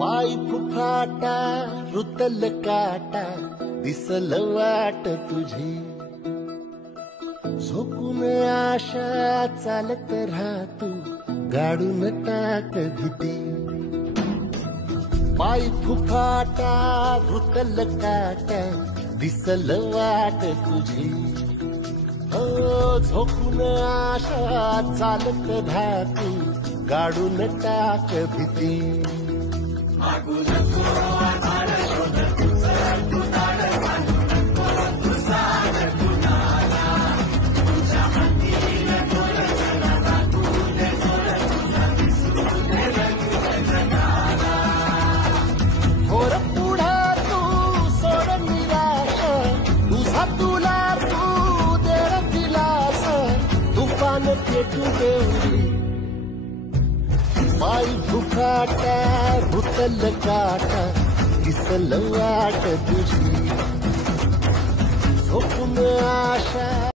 पाय फुफाटा रुतल काटा दिसल वाट तुझी झोपून आशा चालत राहतू गाडून टाक भीती पाय फुफाटा रुतल काटा दिसल वाट तुझी हो झोपून आशा चालत राहतू गाडून टाक भीती होर पुढे तू सोड निराश तुझा तुला तू दे दिलास तुफान पेटू देऊली पाय फुफाटा रुतल काटा दिसल वाट तुझी झोपून आशा